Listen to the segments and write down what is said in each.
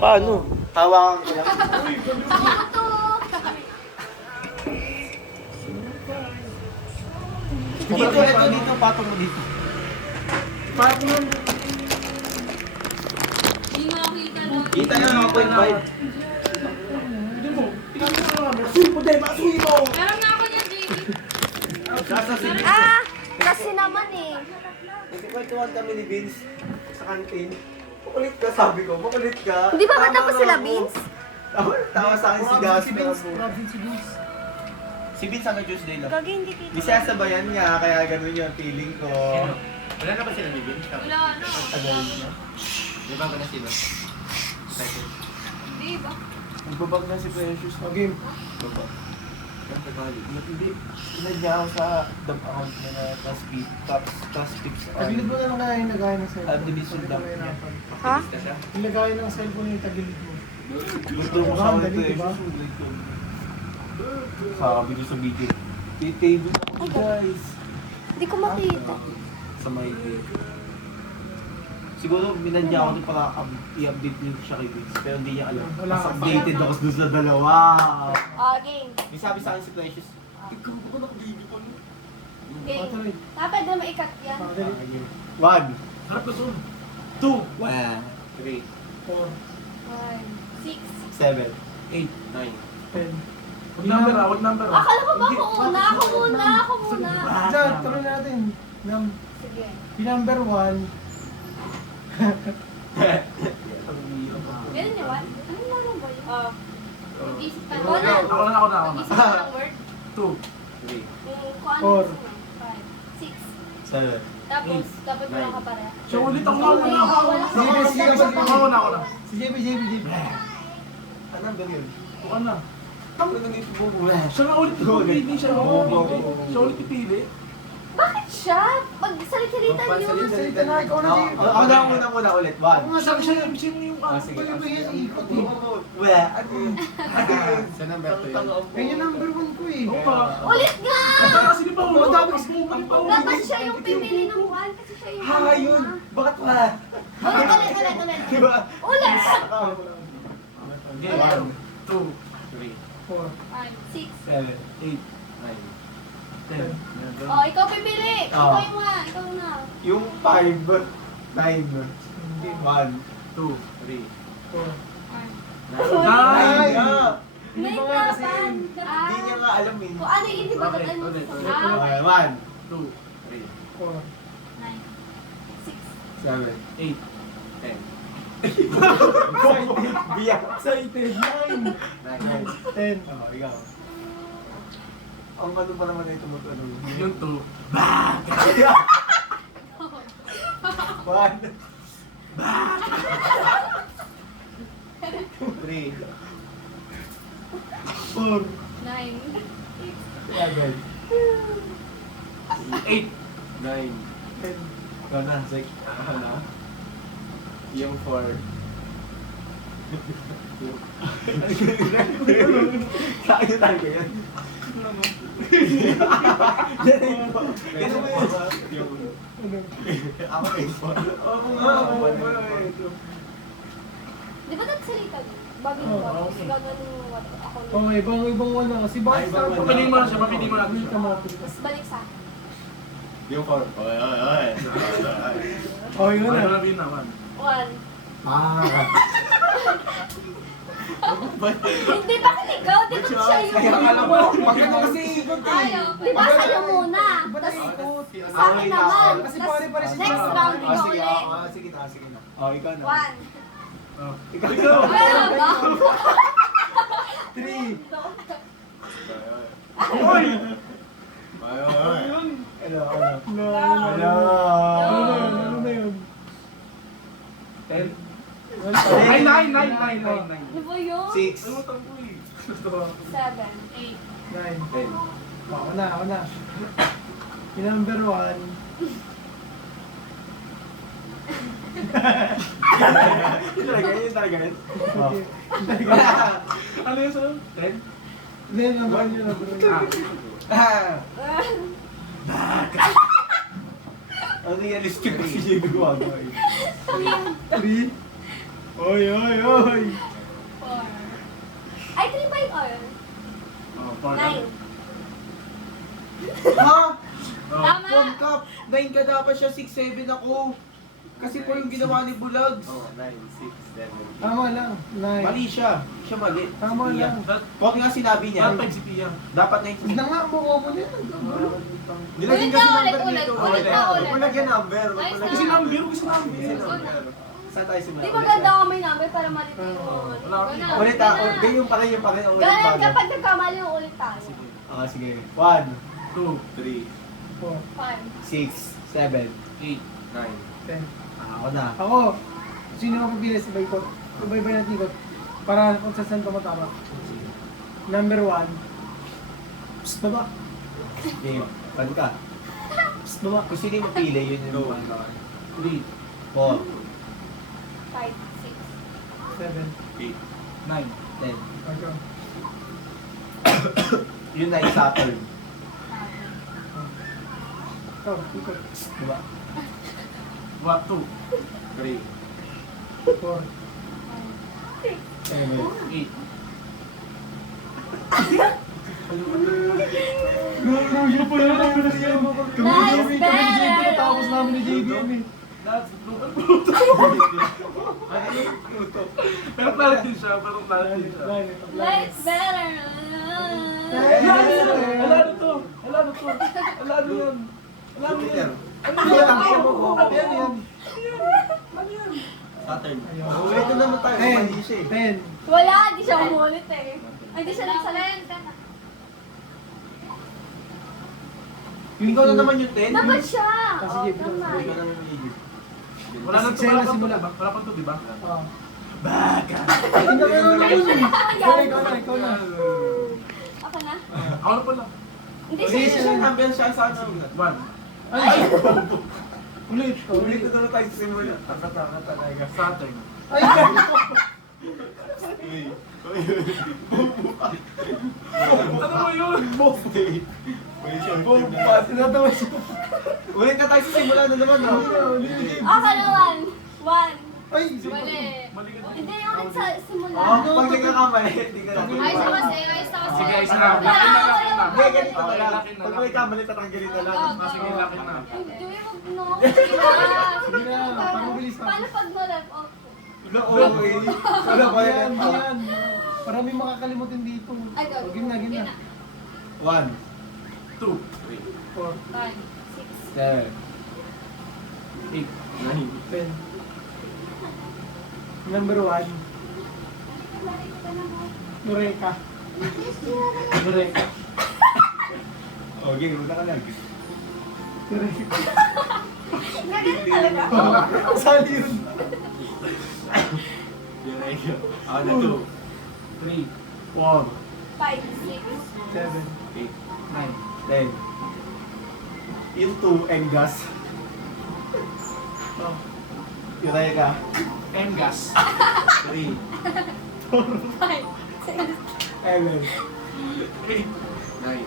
Paano? Hawakan ko lang. Dito, patong mo dito. Patong. Hindi makakita lang. Kita nyo mga 0.5. Hindi mo. Tingnan mo na lang. Suy mo, Dema. Suy mo. Meron na ako niyan, JB. Nasa silip. Kasi naman eh. Nagkikwentuhan kami ni Vince sa kantin. Makulit ka, sabi ko. Makulit ka. Hindi ba Tama matapos na sila, ako. Vince? Tawa sa akin si Gas. Si Vince. Si Vince. Si Vince hanggang Tuesday lang. Gagi, hindi kita. Di siya sabayan niya, kaya ganun yung feeling ko. Wala na ba sila ni Vince? Wala na. Tagal niya. Di ba ba na sila? Hindi ba? Nagbabag na si Precious. O game. Baba. Hindi. Pinadya ako sa dump account niya na task tips. Tagilid mo na lang kaya yung lagay ng cellphone. Division dump niya. Ha? Yung lagay ng cellphone yung tagilid mo. Gusto mo sa akin Dali, diba? Precious. Sabi ko sa video. Table ako guys. Hindi ko makita. Sa may siguro binadya ako para i-update niyo siya kay Vince. Pero hindi niya alam. Wala Mas ka pa. updated ako doon sa dalawa. Game. May sabi sa akin si Precious. Game. Dapat na maikat yan. Dali. 1, Harap ka doon. 2, 3, 4, 6. 7, 8, 9. 10. Huwag number ah, huwag number ah. Akala ko ba ako una? Ako muna. Diyan, tuloy natin. Sige. Yung number 1. Ganun yung one? Anong laro ba yun? Mag-isip ka. Ako na. Mag-isip ka ng word. 2. 3. Kung ano Four. gusto mo. 5. 6. 7. Tapos, dapat wala ka pare. So ulit ako na. Wala ka Sige, sige, sige. Ako na. Si JB. Anong ganyan? Ako na. Ano na nito bubo? Siya nga ulit pipili siya. Siya ulit pipili. Bakit siya? Pag-salita niyo. Salita na, ikaw na JB. Ako na muna ulit. 1. Ako nga siya yung Sige. ikot eh. Weh, ano yun? Sa number 2 yun. Kaya yung number 1 ko eh. Oo pa. Ulit nga! Kasi di ba ulo? Dapat pa ulo. Dapat siya yung pipili ng one kasi siya yung Ha, yun! Bakit wala? Ulit. Diba? Ulit! Okay, 1, 2, 3, 4, 5, 6. 7, 8, 9, 10. Oh, ikaw pipili. Oh. Ikaw na. Yung 5, 9, 1, 2, 3, 4. 9. Nine! May Hindi ba nga kasi- laban. Hindi niya nga alam eh. Kung ano yung iba Okay, mo. ulit. Okay, 1, 2, 3, 4. 9, 6. 7, 8, 10. Biyak. Excited. 9. 9. 10. Oh, ikaw. Ang ano pa naman ito ano? Yung 2. 1, 3, 4, 9. 7, 8, 9. 10. Ikaw na, Zek. Ano? Yung 4. Sa akin talaga yan. Ganun mo. Ganun mo yun. Ako eh. Oo nga. Di ba nagsalita mo? Bago yung tapos gagawin mo ako na. Oh, ibang wala kasi bakit Ibang wala. Papiliin mo na siya, papiliin mo natin. Tapos balik sa akin. Yung 4. Oy. Oh, yun na. 1. Ah. Hindi ba ikaw? Di ba siya yung Kaya alam mo, bakit mo kasi ikot eh. Ayaw. Di ba sa'yo muna? Tapos sa akin naman. Kasi Tapos pare-pare si next Tara. round ikaw Sige, ulit. sige na. Oh, ikaw na. 1. Ikaw. Wala ba? 3. Oy! Hello. Ano na yun? 10. Ay, 9. Ano ba yun? 6. 7, 8. 9. Ako na. Yung number 1. Yun talaga yun. Oh. Ano yun sa'yo? 10? Hindi, number yun. Ang realistic kasi yung gumagawa eh. 3. Oy, oy, oy! 4. Ay, 3 ba yung all? Oh, 9. Ha? Tama! Phone cup! 9 ka dapat siya, 6-7 ako. Kasi po yung ginawa ni Bulags. Oh, 9, 6, 7. Tama lang. 9. Mali siya. Siya mali. Tama Si Pia. lang. Huwag nga sinabi niya. Dapat si Pia. Dapat Huwag na 96. nga mo ko ulit. Nilagyan Ulit kasi na, number ulit, dito. ulit na, ulit. Huwag lagyan number. Huwag Ayos lagyan na. number. Gusto namin. Saan tayo simula? Di ba ganda ako may number para malito yung Wala Go na. Ulit ah. Ganyan yung pala yung pala. Ulit Ganun, bago. kapag nagkamali yung ulit tayo. Ah, sige. 1, 2, 3, 4, 5. 6, 7. 8, 9. 10. Ako na. Ako, sino ako pipili sa baykot? Ibay-ibay natin ikot. Para kung sa saan tumatama. Number 1. Psst, baba. Game. Pano ka? Psst, baba. Kung sino yung mapili, yun yung Go. 3, 4, 5, 6. 7, 8. 9. 10. Ikaw. Yun na yung Saturn. Ikaw, ikot. Diba? 2, 3. 4, 7. 8. Siya po yun ang pinasyan mo. Nice, better! Tapos namin ni JBM eh. That's Pero planet din siya, pero planet din siya. Lights better! Wala na to! Wala na to! Wala na yan! Wala na yan! Ano yan? Saturn. Ulit na naman tayo. Mali siya eh. 10. Wala, di siya umulit eh. Ay, di siya nagsalit. Ikaw na naman yung 10. Dapat siya! Ah, Oh, sige, tama. Ikaw na yung legit. Wala na to, wala pa to, diba? Wala pa to, diba? Oo. Baka! Ikaw na. Ako na? Ako na pala. Hindi Hindi siya. siya number siya sa ano. 1. Ay! Ulit. Ulit na naman tayo sa simula. Takataka talaga. Saturn. Ay! Ano mo yun? Tinatawa siya. Ulit na tayo sa simula na naman. No? Ako na 1. 1. Ay! Mali. Mali ka. Hindi ulit sa simula. Pag nagkakamali, hindi ka na. Ayos na kasi, ayos na kasi. Sige, ayos na. Wala, Lakin na, wala, lakin na. Hindi, ganito Okay, pala. lakin na, Pag lakin may na. kamali, tatanggalin na lang. Sige, lakin na. Hindi, wag no. Sige na. Sige na, para mabilis na. Paano pag no-left off? Okay. Wala ba yan? Yan. Para may makakalimutin dito. Ay, go. Huwag na, Yun gina. na. 1, 2, 4, 5. 7, 8, 9. 10. Number 1. Eureka. Eureka. Okay, muna ka lang. Eureka. Ganun talaga. Sali yun. Yan ay ko. Ako na 2. 3, 4, 5, 6. 7, 8. 9. 10. Yung 2, Engas. Oh. Eureka. Engas. 3. 5, 6. Evan. 8. 9.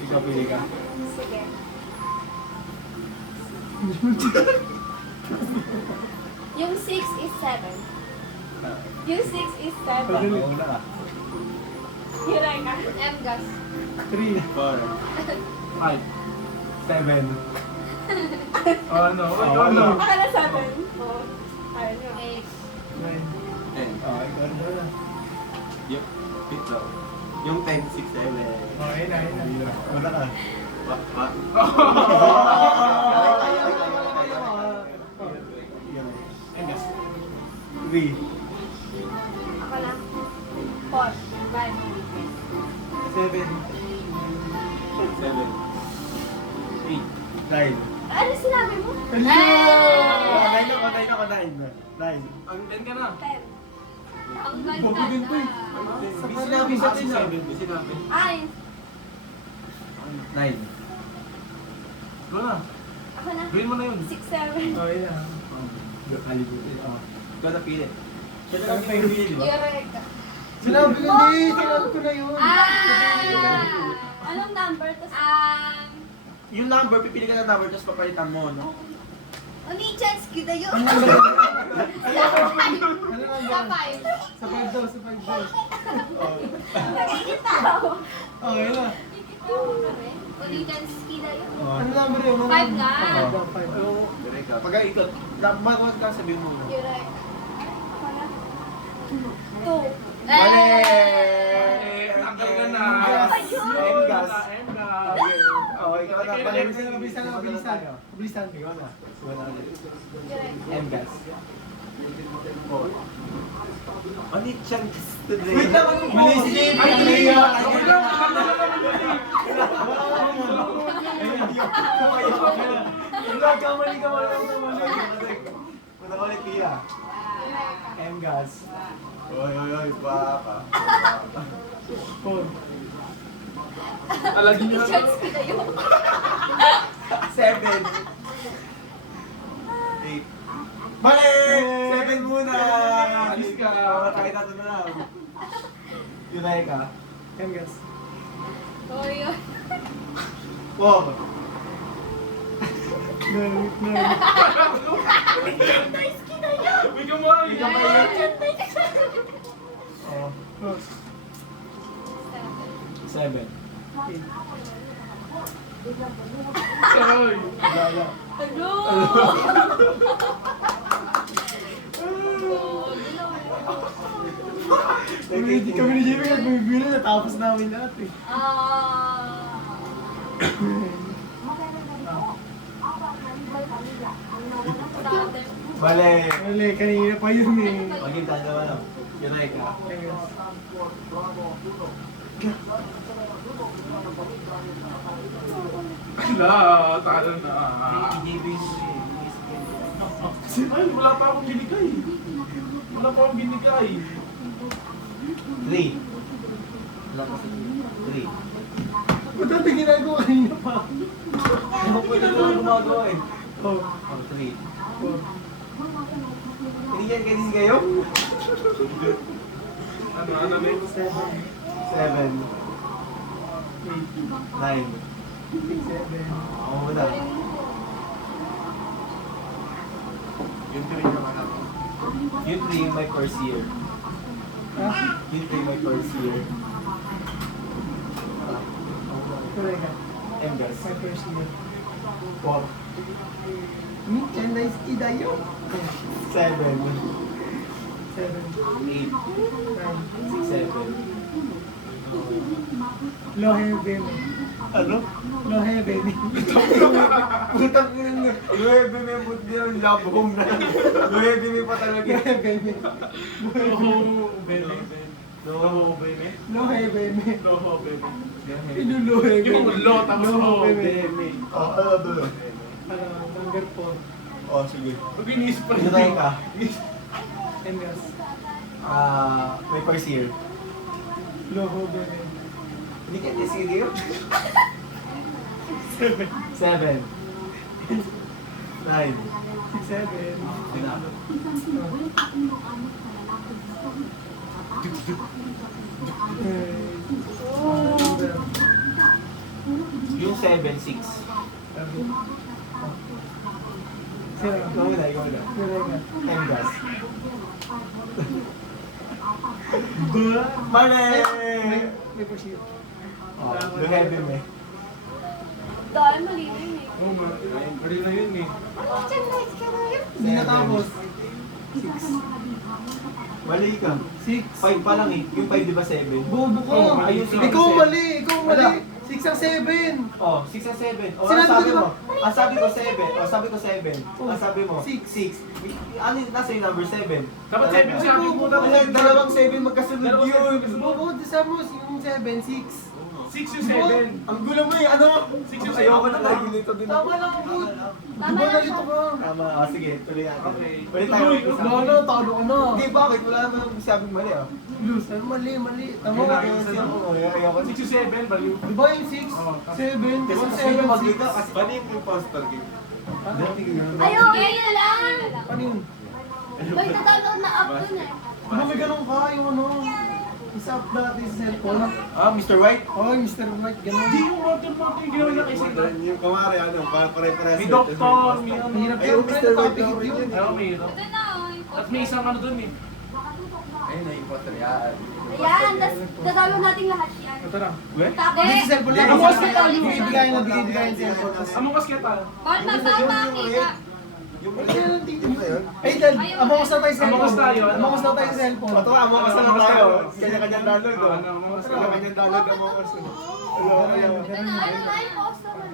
Ikaw pili ka. Sige. Yung 6 is 7. Yung 6 is 7. Ako na ka. Eureka. M-gas. 3, 4. 5. 7. Ano? Ano? Ako na 7. Oh. Ayun yun. 8. 9. 10. Okay, ikaw na. Yung 8. Yung 10, 6, 7. Okay na, ayun na. Una ka. Wa. Engas. 3, Ako na. 4, 5. 7, 7. 8. 9. Ano sinabi mo? 9 ako, 9 ako, 9. Ang 10 ka na. 10. Ang ganda Bubugin ko eh. na. May sinabi sa 7. May sinabi. Ay, 9. Go na. ako na. Gawin mo na yun. 6, 7. Okay na. Kalibutin. Ikaw na pili. Siya na Ano lang pa yun? pili, di ba? Eureka. Sinabi ko hindi. Sinabi ko na yun. Anong number? Tapos, Yung number, pipili ka ng number, tapos papalitan mo, no? Oni-chance kita yun. Ano number? Ano Sa number? 5. Sa 5 daw, sa 5 daw. Nakikita ako. Oh, yun na. Ulitan kita yun. Ano number yun? Ano Five number? nga. Five daw, five. Direct ka. Pagka ikot, makakawag ka, sabihin mo. Direct. Two. Mali! Tanggal ka na. Engas. Engas. Oh, ikaw na. Bilisan, bilisan, bilisan. Bilisan. Ikaw na. Ikaw na ulit. Direct. Engas. Oh. Ano yung chance today? Wait lang, ano? Mali si Jim! Ay, Mali mali. yan! Wala, kamali ka wala. Punta ka ulit, Tia. Engas. Oy, oy, oy, baka. Four. Alagin niyo na. Chance kita yun. 7. 8. Mali! 7 muna! Alis ka. Tayo na ito na lang. Yunay ka. Engas. Oh, yun. 4. No, no. Nice kita yun. Uy, kamay. Ikaw pa yun. Oh. Oh, 7. eight. Ay. Wala. Hello. Kami ni Jimmy nagbibili na tapos namin lahat eh. Bale. Wala, kanina pa yun eh. Maging tanda lang. Yunay ka. Engas. Wala, talo na. Ay, wala pa akong binigay. Wala pa akong binigay. 3. Wala pa sa 3. Ba't natin ginagawa kanina pa? Ano po na lang gumagawa eh? Oh, Oh, 3. four. Tinigyan ka din kayo? Ano, may? 7, 7. 8, 9. 7. Ako muna. Yung 3 naman ako. Yung 3, my first year. Ha? Yung 3, my first year. Correct ka. Engas. My first year. 4. Merchandise idayo. 7. 7, 8. 9. 7. Lohe bebe. Ano? Lohe bebe. Putang ina na. Nuebe may put niya yung love home na. Nuebe may pa talaga. Lohe bebe. No, baby. No, baby. Lohe bebe. No, baby. Inulohe bebe. Yung lo, tapos ho, bebe. baby. Oh, ano ba? Ano, number 4. Oh, sige. Pag iniisip pa rin. Yunay ka. Engas. My first year. Loho bebe. Hindi ka sige yun? 7. 9. 7. Yung 7, 6. Sira. Ikaw na, ikaw na. Correct ka. Engas. Ba? Mali! May first year. Oh, Nuebe may. Dahil mali yun eh. Oo nga. Mali na yun eh. Merchandise kita yun. Hindi natapos. 6. Mali ka. 6. 5 pa lang eh. Yung 5 di ba 7? Bobo ko. Oh, mali Ayun, ka. Ikaw mali. Ikaw mali. Wala. 6 ang 7. Oh, 6 and 7. Oh, Sinabi ang sabi ko mo? Ang sabi ko 7. Oh, sabi ko 7. Oh, Ang sabi mo? 6. 6. Ano yung nasa yung number 7? Dapat 7 sabi mo dapat. Dalawang 7 magkasunod Dalawang yun. 7 Bobo, sabi mo yung 7, 6. 6 yung 7. Ang gulo mo eh, ano? 6 yung 7. Ayoko na lagi nito din. Tama lang po. Di Tama ba lang nalito ka? Tama, ah, sige, tuloy natin. Okay. Ulit tayo. Tuloy, Wala, talo ka na. Hindi, bakit? Wala naman sabing mali ah. Lose, ano mali, mali. Tama Ayun ka. na, Kasi ako, ayoko. 6 yung 7, baliw. Di ba yung 6? Oo. 7, Kasi 7, yung magdito, 6. kasi banin yung poster game. Ayun, yun na lang. Ano yun? May tatawag na up dun eh. Di ba may ganun ka, yung ano? Isa up natin sa cellphone. Ah, Mr. White? Oh, Mr. White, Hindi gano'n. yung watermark yung ginawa niya kay Sita. Yung kumari, ano, pare-pares. May doktor, may ano. Hirap Ay, yung yung Mr. White topic na yun. Ayaw, may ito. Ito na, oh, yung At may isang ano dun eh. Ayun na yung potter. Yan. Ayan, tas dadalo natin lahat yan. Ito na. Tapos, Hindi sa cellphone lang. Ang mas kita, Bigay na bigay sa cellphone. Tas- Among kas kita. bawal magpapakita. Ay, dad, among us na tayo sa Among us cellphone. tayo, ano? Among us na tayo sa cellphone. Ito nga, mo kasi na tayo. Kanya-kanyang download, oh. Ano, among us Kanya-kanyang download, mo kasi. Ito na, ano na yung poster na.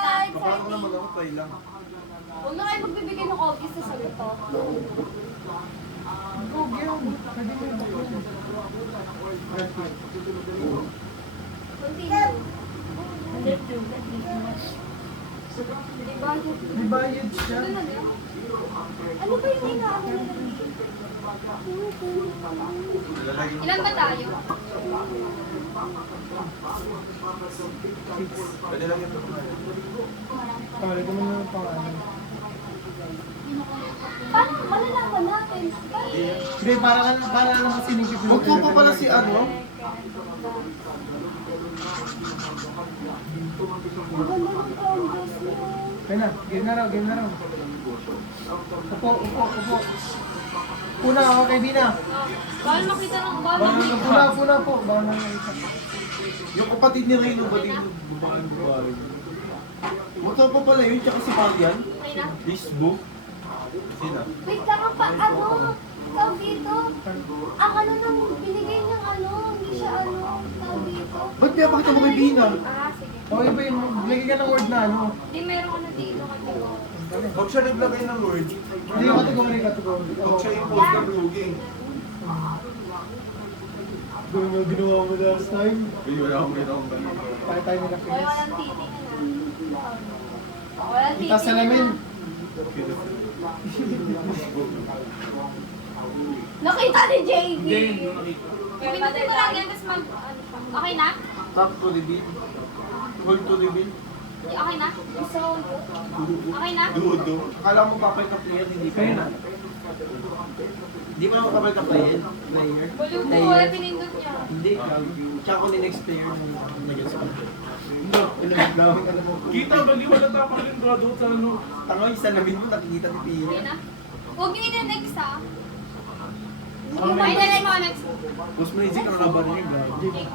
guys, Baka ako naman ako, try lang. huwag na kayo magbibigay ng obvious na sagot to. Huwag yun. Pwede mo yung Continue. Diba? may bayad siya. Ito na din. Ano ba yung inaano nila? Ilan ba tayo? Pwede lang yung Pare, kung ano yung pangalan. Paano malalaman natin? Hindi, para naman sinigit mo. Huwag po pala si ano? Ang ganda ng canvas niya. Kaya na, game na raw, game na raw. Upo, upo, upo. Puna ako kay Bina. Bawal makita ng bawal Puna, makita. puna po. Bawal na yung isa. Yung kapatid ni Reno ba dito? Motor pa pala yun, tsaka si Marian. Okay na? Facebook. Sino? Wait lang ang ano? Tawag dito. Ang ano nang binigay niyang ano, hindi siya ano, tawag dito. Ba't kaya bakit mo kay Bina? Ah, sige. Okay ba yung lagay ka ng word na ano? Hindi, merong ano dito. Huwag siya naglagay ng word. Hindi, kategory, kategory. Huwag siya yung post ng vlogging. Gawin mo ginawa mo last time. Hindi, wala akong ginawang ganun. Kaya tayo nila Hoy, Chris. walang titing na. Walang titing Itas sa namin. Nakita ni JD. Hindi, yung nakita. Pipinutin ko lang yan, tapos mag... Okay na? Top to reveal. Hold to reveal. Okay na? Gusto ko. Okay na? Dudo. Akala mo papel ka player, hindi pa yun. Hindi mo naman papel ka player. Baliw mo, wala pinindot niya. Hindi, tsaka ko ni next player nung nag-gets ko. No, ilang ka na mo. Kita, bali wala tapang rin graduate sa ano. Tango, isa namin mo nakikita ni Pia. Okay na? Huwag niyo i-next ha. Ang Ay, nalay mo next. Post mo yung ano na ba rin yung Okay.